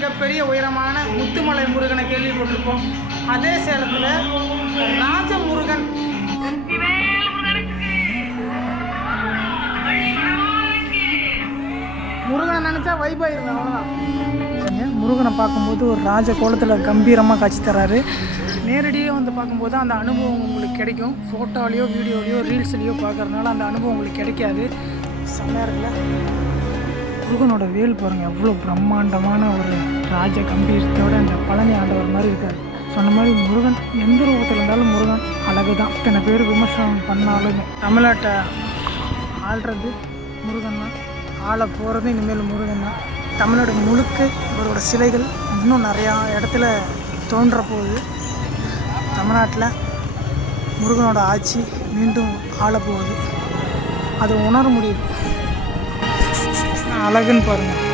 மிகப்பெரிய உயரமான முத்துமலை முருகனை கேள்விப்பட்டிருப்போம். அதே சேலத்தில் ராஜமுருகன் முருகனை நினச்சா வைபாயிருங்க. அவ்வளோதான். முருகனை பார்க்கும்போது ஒரு ராஜ கோலத்தில் கம்பீரமாக காட்சி தராரு. நேரடியாக வந்து பார்க்கும்போது அந்த அனுபவம் உங்களுக்கு கிடைக்கும். ஃபோட்டோலையோ வீடியோலையோ ரீல்ஸ்லையோ பார்க்குறதுனால அந்த அனுபவம் உங்களுக்கு கிடைக்காது. செம்மையாக இருக்குல்ல. முருகனோட வேல் பாருங்கள், எவ்வளோ பிரம்மாண்டமான ஒரு ராஜ கம்பீரத்தோட அந்த பழனி ஆண்டவர் மாதிரி இருக்கார். சொன்ன மாதிரி முருகன் எந்த ரூபத்தில் இருந்தாலும் முருகன் அழகு தான். இத்தனை பேர் விமர்சனம் பண்ணாலும் தமிழ்நாட்டை ஆள்றது முருகன் தான், ஆள போகிறது இனிமேல் முருகன் தான். தமிழ்நாடு முழுக்க இவரோட சிலைகள் இன்னும் நிறையா இடத்துல தோன்ற போகுது. தமிழ்நாட்டில் முருகனோட ஆட்சி மீண்டும் ஆளப்போகுது. அதை உணர முடியுது. அழகுன்னு பாருங்கள்,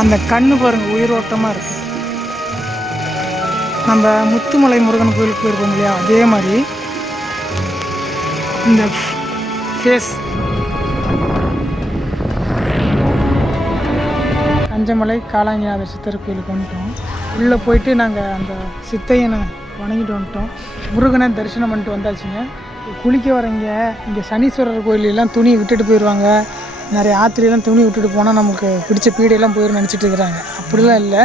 அந்த கண்ணு பாருங்கள் உயிரோட்டமாக இருக்குது. நம்ம முத்துமலை முருகன் கோயிலுக்கு போயிருக்கோம் இல்லையா, அதே மாதிரி இந்த ஃபேஸ். கஞ்சமலை காளாங்கிநாதர் சித்தர் கோயிலுக்கு வந்துட்டோம். உள்ளே போயிட்டு நாங்கள் அந்த சித்தையனை வணங்கிட்டு வந்துட்டோம். முருகனை தரிசனம் பண்ணிட்டு வந்தாச்சுங்க. குளிக்க வரீங்க, இங்கே சனீஸ்வரர் கோயிலெல்லாம் துணி விட்டுட்டு போயிடுவாங்க. நிறைய ஆற்றுலாம் துணி விட்டுட்டு போனால் நமக்கு பிடிச்ச பீடையெல்லாம் போயிடும் நினச்சிட்டு இருக்கிறாங்க. அப்படிலாம் இல்லை.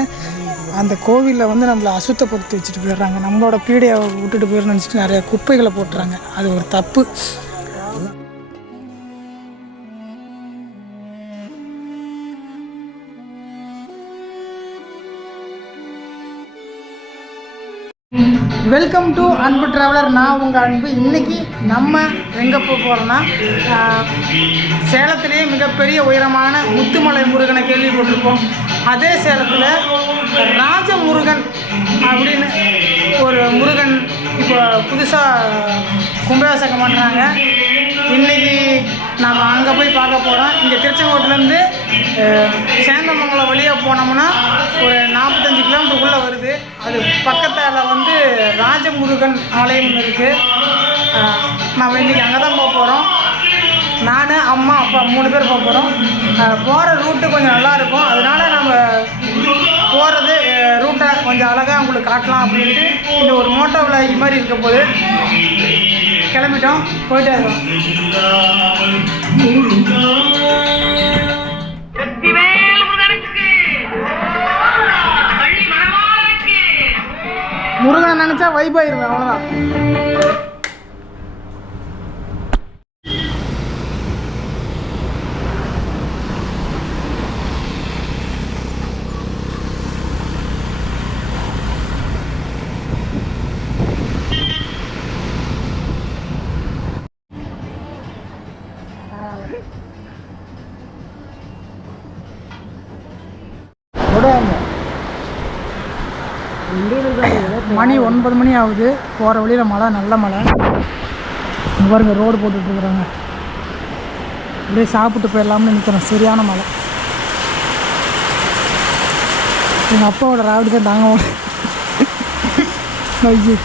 அந்த கோவிலில் வந்து நம்மளை அசுத்தப்படுத்தி வச்சுட்டு போயிடுறாங்க. நம்மளோட பீடையை விட்டுட்டு போயிடும் நினச்சிட்டு நிறைய குப்பைகளை போட்டுறாங்க. அது ஒரு தப்பு. வெல்கம் டு அன்பு ட்ராவலர். நான் உங்கள் அன்பு. இன்றைக்கி நம்ம எங்கே போகிறோன்னா, சேலத்திலேயே மிகப்பெரிய உயரமான முத்துமலை முருகனை கேள்விப்பட்டிருப்போம். அதே சேலத்தில் ராஜமுருகன் அப்படின்னு ஒரு முருகன் இப்போ புதுசாக கும்பாபிஷேகம் பண்ணுறாங்க. இன்றைக்கி நம்ம அங்கே போய் பார்க்க போகிறோம். இங்கே திருச்செங்கோட்டிலேருந்து சேந்தமங்கலம் வழியாக போனோம்னா ஒரு 45 கிலோமீட்டருக்குள்ளே வருது. அது பக்கத்தில் வந்து ராஜமுருகன் ஆலயம் இருக்குது. நம்ம இன்றைக்கி அங்கே தான் போக போகிறோம். நான், அம்மா, அப்பா 3 பேர் போக போகிறோம். போகிற ரூட்டு கொஞ்சம் நல்லாயிருக்கும். அதனால் நம்ம போகிறது ரூட்டை கொஞ்சம் அழகாக உங்களுக்கு காட்டலாம் அப்படின்ட்டு இந்த ஒரு மோட்டோ விளாகி மாதிரி இருக்க போது கிளம்பிட்டோம். போயிட்டே இருக்கோம். முருகனை நினச்சா வைபாயிருவேன். அவ்வளோதான். மணி 9 மணி ஆகுது. போகிற வழியில் மழை, நல்ல மழை. பாருங்க, ரோடு போட்டுட்ருக்குறாங்க. அப்படியே சாப்பிட்டு போயிடலாம்னு நிற்கிறேன். சரியான மழை. எங்கள் அப்பாவோட ராவடி தான் தாங்க. ஐயோ,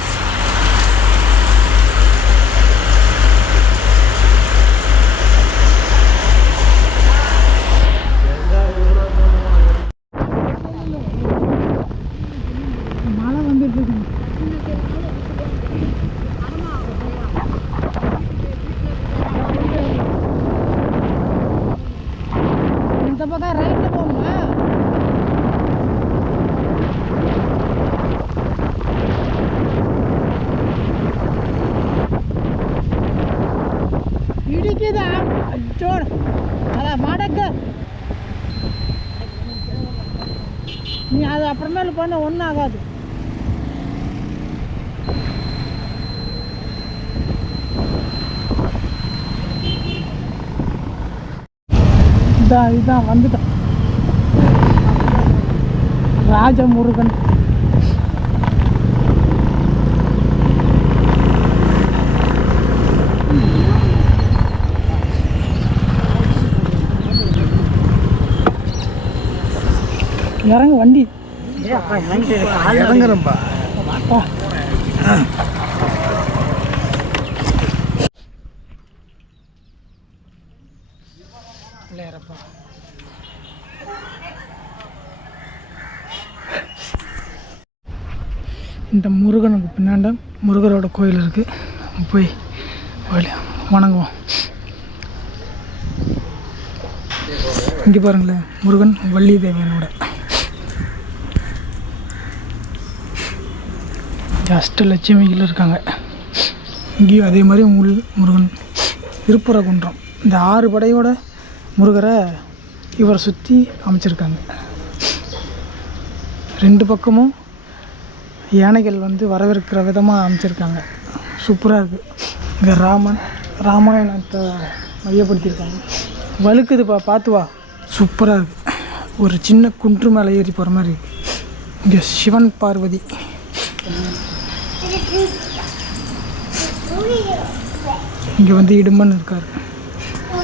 நீ அது அப்புறமேல பண்ண ஒன்றும் ஆகாது. இதுதான் வந்துட்டோம். ராஜமுருகன். இறங்க வண்டி. இறங்குறப்பா. பிள்ளையாரப்பா. இந்த முருகனுக்கு பின்னாண்ட முருகரோட கோயில் இருக்குது, போய் வணங்குவோம். இங்கே பாருங்களேன், முருகன் வள்ளி தேவியனோட அஷ்டலட்சுமிகள் இருக்காங்க. இங்கேயும் அதே மாதிரி முருகன் திருப்பரங்குன்றம் இந்த 6 படையோட முருகரை இவரை சுற்றி அமைச்சிருக்காங்க. 2 பக்கமும் யானைகள் வந்து வரவேற்கிற விதமாக அமைச்சிருக்காங்க. சூப்பராக இருக்குது. இங்கே ராமாயணத்தை மையப்படுத்தியிருக்காங்க. வழுக்குதுப்பா, பார்த்து வா. சூப்பராக இருக்குது. ஒரு சின்ன குன்று மேலே ஏறி போகிற மாதிரி இருக்குது. இங்கே சிவன் பார்வதி. இங்கே வந்து இடும்பன் இருக்கார்.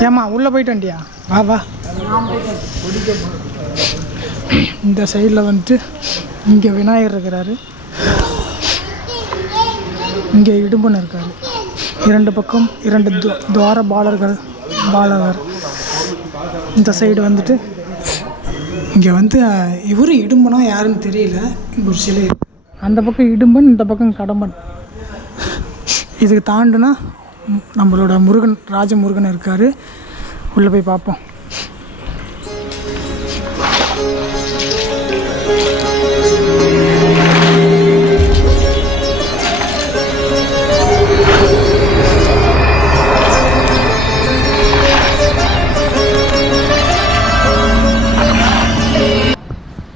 ஏம்மா உள்ளே போயிட்டு வண்டியா? வா வா. இந்த சைடில் வந்துட்டு இங்கே விநாயகர் இருக்கிறாரு, இங்கே இடும்பன் இருக்கார். 2 பக்கம் 2 துவார பாலகர். இந்த சைடு வந்துட்டு இங்கே வந்து இவர் இடும்பனா யாருன்னு தெரியல. இங்கே ஒரு சிலை, அந்த பக்கம் இடும்பன், இந்த பக்கம் கடம்பன். இதுக்கு தாண்டுனா நம்மளோட முருகன், ராஜமுருகன் இருக்கார். உள்ளே போய் பார்ப்போம்.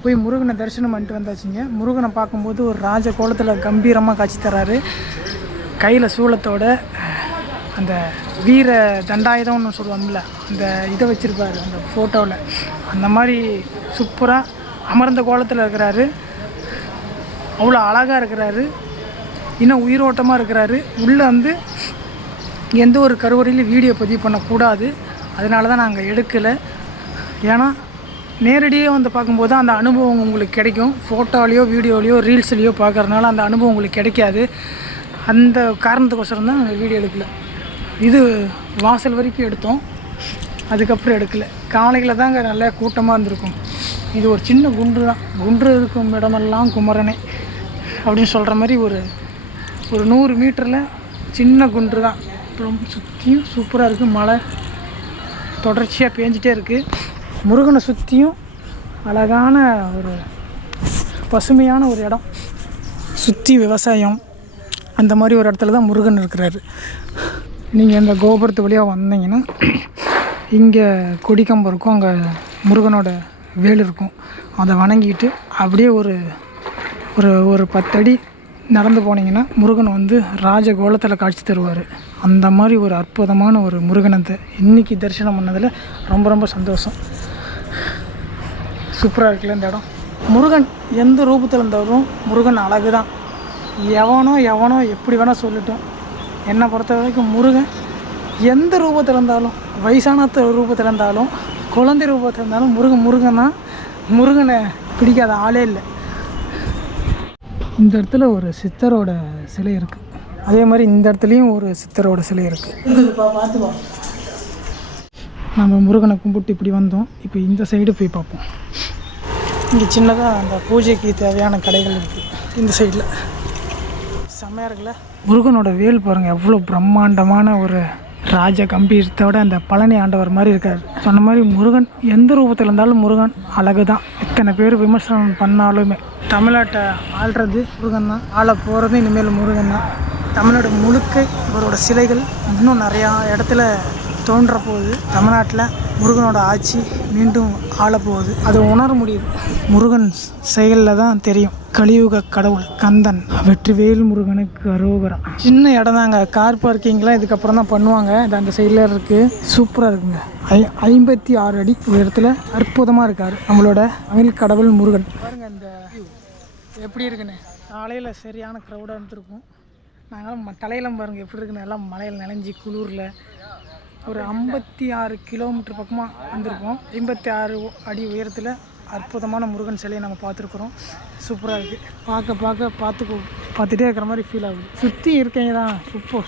போய் முருகனை தரிசனம் பண்ணிட்டு வந்தாச்சுங்க. முருகனை பார்க்கும்போது ஒரு ராஜ கோலத்தில் கம்பீரமாக காட்சி தராரு. கையில் சூளத்தோட அந்த வீர தண்டாயுதம்னு சொல்லுவாங்கள்ல, அந்த இதை வச்சுருப்பார் அந்த ஃபோட்டோவில். அந்த மாதிரி சூப்பராக அமர்ந்த கோலத்தில் இருக்கிறாரு. அவ்வளோ அழகாக இருக்கிறாரு, இன்னும் உயிரோட்டமாக இருக்கிறாரு. உள்ளே வந்து எந்த ஒரு கருவறையிலையும் வீடியோ பதிவு பண்ணக்கூடாது, அதனால தான் நாங்கள் எடுக்கலை. ஏன்னா நேரடியாக வந்து பார்க்கும்போது அந்த அனுபவம் உங்களுக்கு கிடைக்கும். ஃபோட்டோலையோ வீடியோலையோ ரீல்ஸ்லையோ பார்க்குறதுனால அந்த அனுபவம் உங்களுக்கு கிடைக்காது. அந்த காரணத்துக்கோசரம் தான் நாங்கள் வீடியோ எடுக்கலை. இது வாசல் வரைக்கும் எடுத்தோம், அதுக்கப்புறம் எடுக்கலை. காலையில் தாங்க நல்லா கூட்டமாக இருந்திருக்கும். இது ஒரு சின்ன குன்று தான். குன்று இருக்கும் இடமெல்லாம் குமரனே அப்படின்னு சொல்கிற மாதிரி ஒரு 100 மீட்டரில் சின்ன குன்று தான். ரொம்ப சுற்றியும் சூப்பராக இருக்குது. மழை தொடர்ச்சியாக பேஞ்சிட்டே இருக்குது. முருகனை சுற்றியும் அழகான ஒரு பசுமையான ஒரு இடம், சுற்றி விவசாயம், அந்த மாதிரி ஒரு இடத்துல தான் முருகன் இருக்கிறாரு. நீங்கள் இந்த கோபுரத்து வழியாக வந்தீங்கன்னா இங்கே கொடிக்கம்பம் இருக்கும், அங்கே முருகனோட வேல் இருக்கும். அதை வணங்கிட்டு அப்படியே ஒரு 10 அடி நடந்து போனீங்கன்னா முருகன் வந்து ராஜ கோலத்தில் காட்சி தருவார். அந்த மாதிரி ஒரு அற்புதமான ஒரு முருகனத்தை இன்றைக்கி தரிசனம் பண்ணதில் ரொம்ப ரொம்ப சந்தோஷம். சூப்பராக இருக்குல்ல இந்த இடம். முருகன் எந்த ரூபத்தில் இருந்தாலும் முருகன் அழகு தான். எவனோ எப்படி வேணால் சொல்லட்டும், என்னை பொறுத்த வரைக்கும் முருகன் எந்த ரூபத்தில் இருந்தாலும், வயசான ரூபத்தில் இருந்தாலும், குழந்தை ரூபத்தில் இருந்தாலும் முருகன் தான். முருகனை பிடிக்காத ஆளே இல்லை. இந்த இடத்துல ஒரு சித்தரோட சிலை இருக்குது, அதே மாதிரி இந்த இடத்துலையும் ஒரு சித்தரோட சிலை இருக்குது. பார்த்துப்பா. நம்ம முருகனை கும்பிட்டு இப்படி வந்தோம். இப்போ இந்த சைடு போய் பார்ப்போம். இங்கே சின்னதாக அந்த பூஜைக்கு தேவையான கடைகள் இருக்குது. இந்த சைடில் செம்மையாக இருக்குல்ல. முருகனோட வேல் பாருங்கள், எவ்வளோ பிரம்மாண்டமான ஒரு ராஜ கம்பீரத்தோட அந்த பழனி ஆண்டவர் மாதிரி இருக்கார். சொன்ன மாதிரி முருகன் எந்த ரூபத்தில் இருந்தாலும் முருகன் அழகு தான். இத்தனை பேர் விமர்சனம் பண்ணாலுமே தமிழ்நாட்டை ஆள்றது முருகன் தான், ஆள போகிறது இனிமேல் முருகன் தான். தமிழ்நாடு முழுக்க இவரோட சிலைகள் இன்னும் நிறையா இடத்துல தோன்ற போகுது. தமிழ்நாட்டில் முருகனோட ஆட்சி மீண்டும் ஆளப்போகுது. அதை உணர முடியுது. முருகன் செயலில் தான் தெரியும். கலியுக கடவுள் கந்தன், வெற்றிவேல் முருகனுக்கு அரோகரா. சின்ன இடம் தாங்க, கார் பார்க்கிங்லாம் இதுக்கப்புறம் தான் பண்ணுவாங்க. இது அந்த சைடில் இருக்குது. சூப்பராக இருக்குங்க. 56 அடி உயரத்தில் அற்புதமாக இருக்கார் நம்மளோட தமிழ் கடவுள் முருகன். பாருங்கள் இந்த எப்படி இருக்குன்னு. காலையில் சரியான க்ரௌடாக இருந்துருக்கும். நாங்களாம் தலையெல்லாம் பாருங்கள் எப்படி இருக்குன்னு. எல்லாம் மலையில் நனைஞ்சி குளூரில் ஒரு 56 கிலோமீட்டர் பக்கமாக வந்திருக்கோம். 56 அடி உயரத்தில் அற்புதமான முருகன் சிலையை நம்ம பார்த்துருக்குறோம். சூப்பராக இருக்குது. பார்த்துட்டே இருக்கிற மாதிரி ஃபீல் ஆகுது. சுற்றி இருக்கீங்க தான்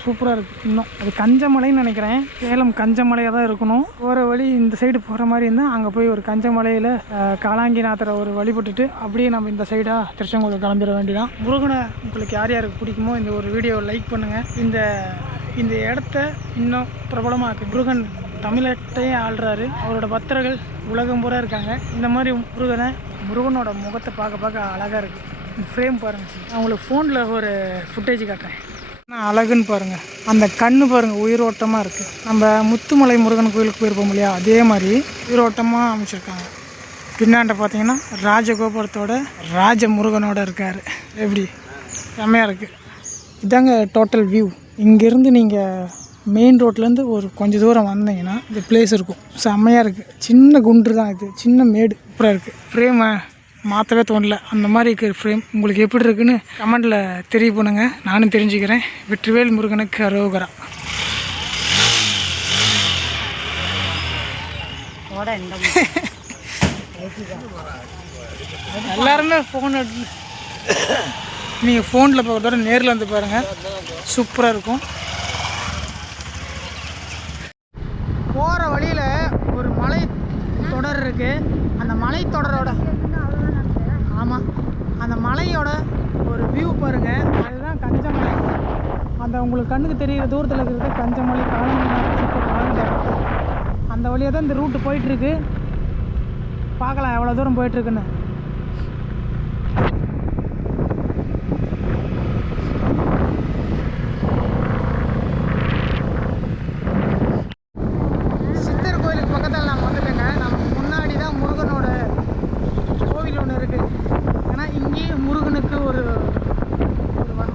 சூப்பராக இருக்குது. இன்னும் அது கஞ்சமலைன்னு நினைக்கிறேன். சேலம் கஞ்சமலையாக தான் இருக்கணும். போகிற வழி இந்த சைடு போகிற மாதிரி இருந்தால் அங்கே போய் ஒரு கஞ்சமலையில் காளாங்கிநாதரை ஒரு வழிபட்டுட்டு அப்படியே நம்ம இந்த சைடாக திருச்செங்கோடு கிளம்பிட வேண்டியதான். முருகனை உங்களுக்கு யார் யாருக்கு பிடிக்குமோ இந்த ஒரு வீடியோவை லைக் பண்ணுங்கள். இந்த இடத்த இன்னும் பிரபலமாக முருகன் தமிழட்டையே ஆள்றாரு. அவரோட பக்தர்கள் உலகம் பூரா இருக்காங்க. இந்த மாதிரி முருகனோட முகத்தை பார்க்க அழகாக இருக்குது. ஃப்ரேம் பாருங்கள். நான் உங்களுக்கு ஃபோனில் ஒரு ஃபுட்டேஜ் காட்டுறேன். நான் அழகுன்னு பாருங்கள். அந்த கண்ணு பாருங்கள், உயிரோட்டமாக இருக்குது. நம்ம முத்துமலை முருகன் கோயிலுக்கு போயிருப்போம் இல்லையா, அதே மாதிரி உயிரோட்டமாக அமைச்சிருக்காங்க. பின்னாண்ட பார்த்தீங்கன்னா ராஜகோபுரத்தோட ராஜ முருகனோட இருக்கார். எப்படி செம்மையாக இருக்குது. இதாங்க டோட்டல் வியூ. இங்கேருந்து நீங்கள் மெயின் ரோட்லேருந்து ஒரு கொஞ்சம் தூரம் வந்தீங்கன்னா இந்த பிளேஸ் இருக்கும். செம்மையாக இருக்குது. சின்ன குன்று தான் இது, சின்ன மேடு. சூப்பராக இருக்குது. ஃப்ரேமை மாற்றவே தோணல, அந்த மாதிரி இருக்குது ஃப்ரேம். உங்களுக்கு எப்படி இருக்குன்னு கமெண்டில் தெரிய பண்ணுங்க, நானும் தெரிஞ்சுக்கிறேன். வெற்றிவேல் முருகனுக்கு அரோகரா. எல்லாருமே ஃபோன் நீங்கள் ஃபோனில் பார்க்குறதோட நேரில் வந்து பாருங்கள், சூப்பராக இருக்கும். போகிற வழியில் ஒரு மலை தொடர் இருக்குது. அந்த மலை தொடரோட அந்த மலையோட ஒரு வியூ பாருங்கள். அதுதான் கஞ்சமலை. அந்த உங்களுக்கு கண்ணுக்கு தெரிகிற தூரத்தில் இருக்கிறது கஞ்சமலை. அந்த வழியாக தான் இந்த ரூட்டு போயிட்டுருக்கு. பார்க்கலாம் எவ்வளோ தூரம் போயிட்டுருக்குன்னு.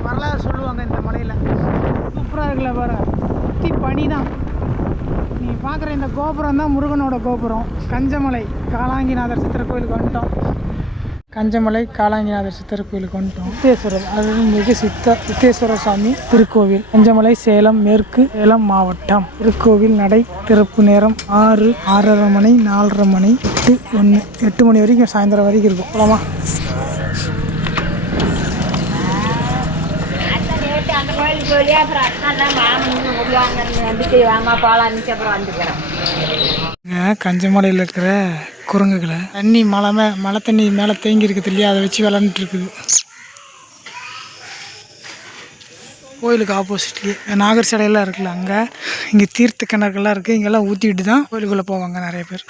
வரலாறு சொல்லுவாங்க இந்த மலையில். சூப்பராக இருக்குல்ல பாரு, சுற்றி பனி தான். நீங்கள் பார்க்குற இந்த கோபுரம் தான் முருகனோட கோபுரம். கஞ்சமலை காளாங்கிநாதர் சித்தர் கோயிலுக்கு வந்துட்டோம். கஞ்சமலை காளாங்கிநாதர் சித்தர் கோயிலுக்கு வந்துட்டோம். சித்தேஸ்வரர், அது மிக சித்தேஸ்வரர் சாமி திருக்கோவில். கஞ்சமலை சேலம் மேற்கு சேலம் மாவட்டம். திருக்கோவில் நடை திறப்பு நேரம் 6, 6:30 மணி, 4:30 மணி, 8 மணி வரைக்கும், சாயந்தரம் வரைக்கும் இருக்கும். போலாமா? கஞ்சமலையில் இருக்கிற குரங்குகளை தண்ணி மழை தண்ணி மேலே தேங்கி இருக்குது இல்லையா, அதை வச்சு விளாண்டுட்டு இருக்குது. கோயிலுக்கு ஆப்போசிட்லேயே நாகர் சிலையெல்லாம் இருக்குல்ல, அங்கே இங்கே தீர்த்த கிணறுகள்லாம் இருக்குது. இங்கெல்லாம் ஊற்றிட்டு தான் கோயிலுக்குள்ளே போவாங்க நிறைய பேர்.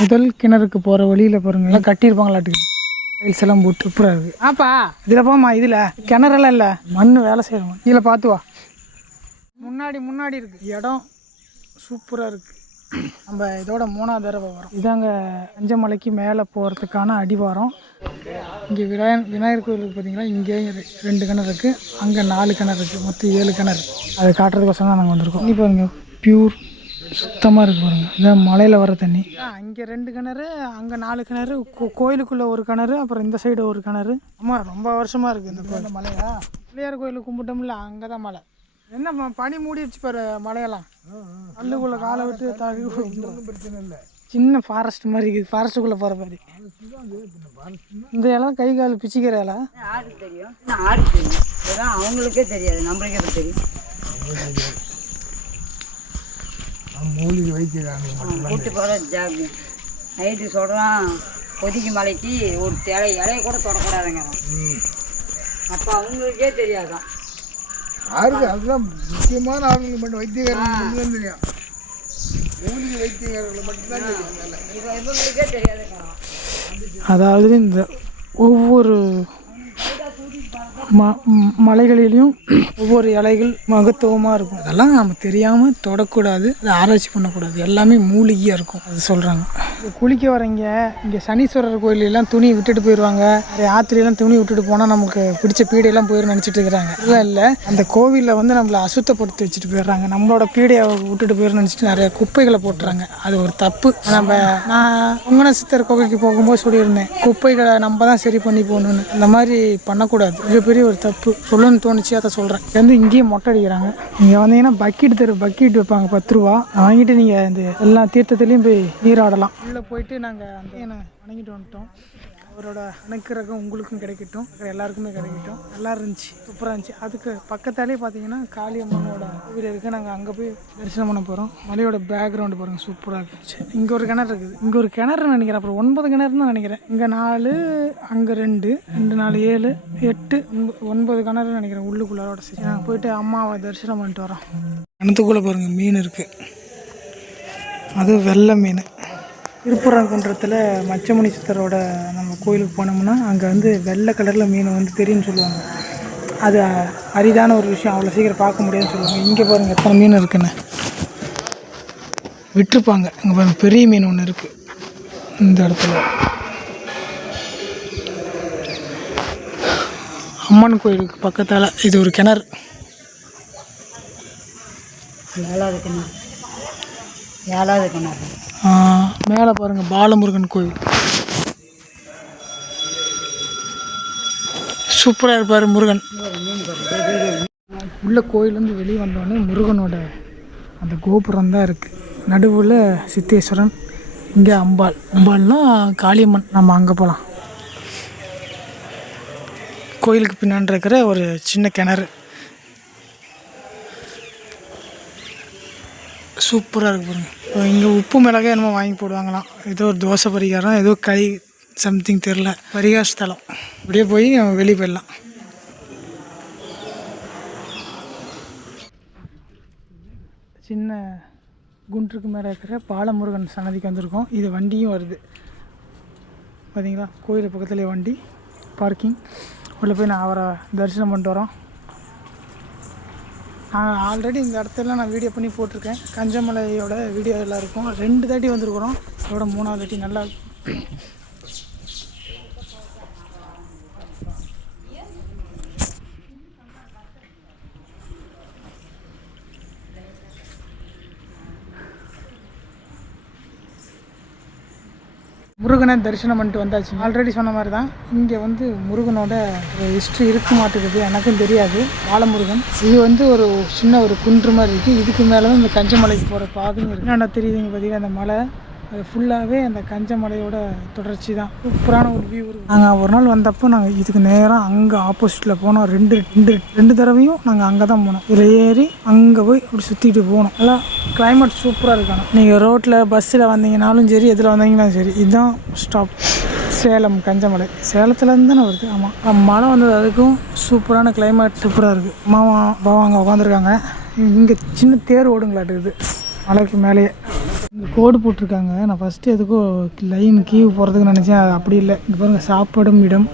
முதல் கிணறுக்கு போகிற வழியில் பாருங்க, எல்லாம் கட்டியிருப்பாங்களாட்டுக்கு. டைல்ஸ் எல்லாம் போட்டு சூப்பராக இருக்குது. ஆப்பா இதில் போமா, இதில் கிணறெல்லாம் இல்லை, மண் வேலை செய்யணும். இதில் பார்த்து வா. முன்னாடி இருக்குது இடம், சூப்பராக இருக்குது. நம்ம இதோட 3ஆவது தடவை வரோம். இதாங்க கஞ்சமலைக்கு மேலே போகிறதுக்கான அடிவாரம். இங்கே விநாயகர் கோயிலுக்கு பார்த்தீங்கன்னா இங்கே 2 கிணறு இருக்குது, அங்கே 4 கிணறு இருக்குது, மொத்தம் 7 கிணறு. அதை காட்டுறதுக்கோசரம் தான் நாங்கள் வந்திருக்கோம். இப்போ பாருங்க, பியூர் சுத்தமாக இருக்குது பாருங்கள். இதான் மலையில் வர தண்ணி. அங்கே 2 கிணறு, அங்கே 4 கிணறு, கோயிலுக்குள்ளே ஒரு கிணறு, அப்புறம் இந்த சைடு ஒரு கிணறு. ஆமாம், ரொம்ப வருஷமாக இருக்குது இந்த கோயில். மலையா பிள்ளையார் கோயிலுக்கு கும்பிட்டோம்ல, அங்கே தான் மலை. என்ன பனி மூடிடுச்சு பாரு மலையெல்லாம். கல்லுக்குள்ளே காலை விட்டு தாவி பிரச்சனை இல்லை. சின்ன ஃபாரஸ்ட் மாதிரி இருக்குது, ஃபாரஸ்ட்டுக்குள்ளே போகிற மாதிரி. இந்த இடம் கை கால் பிச்சுக்கிற இடம். தெரியும் அவங்களுக்கே தெரியாது, நம்மளுக்கே தெரியும். மூலிகை வைக்கிறாங்க கூட்டு போகிற ஜாக்கு நைட்டு சொல்கிறான். கொதிக்கு மலைக்கு ஒரு இலையை கூட தொடக்கூடாதுங்க. அப்போ அவங்களுக்கே தெரியாதான். யாருக்கு அதுதான் முக்கியமான ஆளுங்களுக்கு மட்டும் வைத்தியக்காரங்களுக்கு தெரியும். மூலிகை வைத்தியக்காரர்களை மட்டும்தான் தெரியும். இவங்களுக்கே தெரியாதுங்க. அதாவது இந்த ஒவ்வொரு மலைகளிலையும் ஒவ்வொரு இலைகள் மகத்துவமாக இருக்கும். அதெல்லாம் நம்ம தெரியாமல் தொடக்கூடாது, அதை ஆராய்ச்சி பண்ணக்கூடாது. எல்லாமே மூலிகையாக இருக்கும், அது சொல்கிறாங்க. குளிக்க வரீங்க இங்கே சனீஸ்வரர் கோயிலெல்லாம் துணி விட்டுட்டு போயிடுவாங்க, நிறைய ஆற்றுலாம் துணி விட்டுட்டு போனால் நமக்கு பிடிச்ச பீடையெல்லாம் போயிடும் நினச்சிட்டு இருக்கிறாங்க. இல்லை அந்த கோவிலில் வந்து நம்மளை அசுத்தப்படுத்தி வச்சுட்டு போயிடுறாங்க. நம்மளோட பீடையை விட்டுட்டு போயிடும் நினச்சிட்டு நிறைய குப்பைகளை போட்டுறாங்க. அது ஒரு தப்பு. நான் உங்கன சித்தர் கோவிலுக்கு போகும்போது சொல்லியிருந்தேன், குப்பைகளை நம்ம தான் சரி பண்ணி போகணுன்னு. அந்த மாதிரி பண்ணக்கூடாது, மிகப்பெரிய ஒரு தப்பு. சொல்லணும்னு தோணுச்சு, அதை சொல்கிறேன். வந்து இங்கேயும் மொட்டை அடிக்கிறாங்க. நீங்கள் வந்தீங்கன்னா பக்கெட் வைப்பாங்க 10 ரூபா வாங்கிட்டு நீங்கள் இந்த எல்லா தீர்த்தத்துலேயும் போய் நீராடலாம். உள்ளே போயிட்டு நாங்கள் அந்த வணங்கிட்டு வந்துட்டோம். அவரோட அனுக்கிரகம் உங்களுக்கும் கிடைக்கட்டும், எல்லாருக்குமே கிடைக்கட்டும். நல்லா இருந்துச்சு, சூப்பராக இருந்துச்சு. அதுக்கு பக்கத்தாலே பார்த்தீங்கன்னா காளியம்மனோட கோவில் இருக்குது. நாங்கள் அங்கே போய் தரிசனம் பண்ண போகிறோம். மலையோட பேக்ரவுண்டு பாருங்கள், சூப்பராக இருந்துச்சு. இங்கே ஒரு கிணறு இருக்குது, இங்கே ஒரு கிணறுன்னு நினைக்கிறேன். அப்புறம் 9 கிணறுன்னு தான் நினைக்கிறேன். இங்கே 4, அங்கே 2, 4, 7, 8, 9 கிணறுன்னு நினைக்கிறேன் உள்ளுக்குள்ளாரோட. சரி, நாங்கள் போயிட்டு அம்மாவை தரிசனம் பண்ணிட்டு வரோம். கிணத்துக்குள்ளே பாருங்கள் மீன் இருக்குது, அது வெள்ளை மீன். திருப்பரங்குன்றத்தில் மச்சமுனி சித்தரோட நம்ம கோயிலுக்கு போனோம்னா அங்கே வந்து வெள்ளை கலரில் மீன் வந்து தெரியும்னு சொல்லுவாங்க. அது அரிதான ஒரு விஷயம், அவ்வளோ சீக்கிரம் பார்க்க முடியாதுன்னு சொல்லுவாங்க. இங்கே பாருங்கள் எத்தனை மீன் இருக்குன்னு விட்டுருப்பாங்க. இங்கே பாருங்கள் பெரிய மீன் ஒன்று இருக்குது இந்த இடத்துல. அம்மன் கோயிலுக்கு பக்கத்தால் இது ஒரு கிணறு. ஏழாவது கிணறு மேலே பாருங்கள் பாலமுருகன் கோயில். சூப்பராக இருப்பார் முருகன். உள்ள கோயிலேருந்து வெளியே வந்தோடனே முருகனோட அந்த கோபுரம் தான் இருக்குது. நடுவில் சித்தேஸ்வரன், இங்கே அம்பாள்னா காளியம்மன். நம்ம அங்கே போகலாம். கோயிலுக்கு பின்னாடி இருக்கிற ஒரு சின்ன கிணறு சூப்பராக இருக்குது பாருங்கள். இங்கே உப்பு மிளகாய் என்னமோ வாங்கி போடுவாங்களாம். ஏதோ ஒரு தோசை பரிகாரம், ஏதோ களி சம்திங் தெரில, பரிகார ஸ்தலம். அப்படியே போய் வெளியே போயிடலாம். சின்ன குன்றுக்கு மேலே இருக்கிற பாலமுருகன் சன்னதிக்கு வந்திருக்கோம். இது வண்டியும் வருது பார்த்தீங்களா, கோயில் பக்கத்துலேயே வண்டி பார்க்கிங். உள்ளே போய் நான் அவரை தரிசனம் பண்ணிட்டு வரோம். நான் ஆல்ரெடி இந்த இடத்துல நான் வீடியோ பண்ணி போட்டிருக்கேன். கஞ்சமலையோட வீடியோ எல்லாம் இருக்கும். 2 தாட்டி வந்துருக்குறோம், இதோட 3ஆவது தாட்டி. நல்லா முருகனை தரிசனம் பண்ணிட்டு வந்தாச்சு. ஆல்ரெடி சொன்ன மாதிரி தான் இங்கே வந்து முருகனோட ஒரு ஹிஸ்ட்ரி இருக்க மாட்டேங்குது, எனக்கும் தெரியாது. பாலமுருகன் இது வந்து ஒரு சின்ன ஒரு குன்று மாதிரி இருக்குது. இதுக்கு மேலே தான் இந்த கஞ்சமலைக்கு போகிற பாதையும் இருக்குது. என்ன தெரியுதுங்க பார்த்தீங்கன்னா அந்த மலை, அது ஃபுல்லாகவே அந்த கஞ்சமலையோட தொடர்ச்சி தான். சூப்பரான ஒரு வியூ இருக்குது. நாங்கள் ஒரு நாள் வந்தப்போ நாங்கள் இதுக்கு நேரம் அங்கே ஆப்போசிட்டில் போனோம். ரெண்டு தடவையும் நாங்கள் அங்கே தான் போனோம். இதில் ஏறி அங்கே போய் அப்படி சுற்றிட்டு போனோம். எல்லாம் கிளைமேட் சூப்பராக இருக்கணும். நீங்கள் ரோட்டில் பஸ்ஸில் வந்தீங்கனாலும் சரி, எதில் வந்தீங்கன்னாலும் சரி, இதுதான் ஸ்டாப். சேலம் கஞ்சமலை சேலத்துலேருந்து தானே வருது. ஆமாம், மழை வந்தது, அதுக்கும் சூப்பரான கிளைமேட் சூப்பராக இருக்குது. மாமா பாவா அங்கே உட்காந்துருக்காங்க. இங்கே சின்ன தேர் ஓடுங்களாட்டுக்குது மலைக்கு மேலேயே. இங்கே கோடு போட்டிருக்காங்க. நான் ஃபஸ்ட்டு எதுக்கும் லைன் கீவு போகிறதுக்கு நினச்சேன், அது அப்படி இல்லை. இங்கே பாருங்கள், சாப்பிடும் இடம்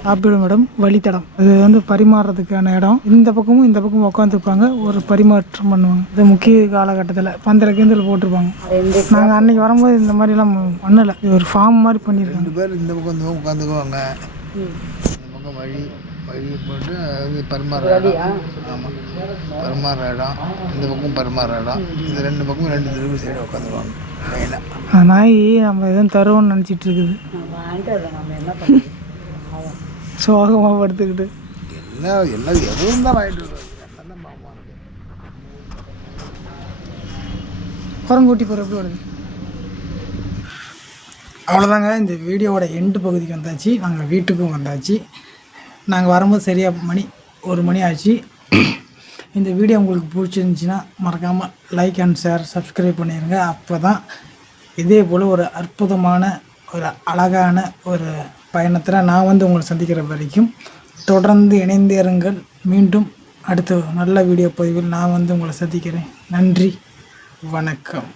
வழித்தடம். அது வந்து பரிமாறுறதுக்கான இடம். இந்த பக்கமும் உட்காந்துருப்பாங்க, ஒரு பரிமாற்றம் பண்ணுவாங்க. இது முக்கிய காலகட்டத்தில் பந்தல கிந்தல் போட்டிருப்பாங்க. நாங்கள் அன்றைக்கி வரும்போது இந்த மாதிரிலாம் பண்ணலை, இது ஒரு ஃபார்ம் மாதிரி பண்ணியிருக்காங்க. 2 பேர் இந்த பக்கம் உட்காந்துக்குவாங்க, இந்த பக்கம் வழி போட்டு அது பரிமாற இடம். ஆமாம், பரிமாற இடம். இந்த பக்கம் பரிமாற இடம். இது 2 பக்கம் 2 திரும்பி சைடு உட்காந்துருவாங்க. நாய் நம்ம எதுவும் தருவோம்னு நினச்சிட்டு இருக்குது, சோகமாக படுத்துக்கிட்டு. எல்லாம் எதுவும் தான் வாங்கிட்டு குரங்கூட்டி போகிற எப்படி வருது. அவ்வளோதாங்க, இந்த வீடியோவோட எண்டு பகுதிக்கு வந்தாச்சு. நாங்கள் வீட்டுக்கும் வந்தாச்சு. நாங்கள் வரும்போது சரியாக 1 மணி ஆச்சு. இந்த வீடியோ உங்களுக்கு பிடிச்சிருந்துச்சின்னா மறக்காமல் லைக் அண்ட் ஷேர், சப்ஸ்கிரைப் பண்ணிடுங்க. அப்போ தான் இதே போல் ஒரு அற்புதமான ஒரு அழகான ஒரு பயணத்தில் நான் வந்து உங்களை சந்திக்கிற வரைக்கும் தொடர்ந்து இணைந்தேருங்கள். மீண்டும் அடுத்த நல்ல வீடியோ பதிவில் நான் வந்து உங்களை சந்திக்கிறேன். நன்றி, வணக்கம்.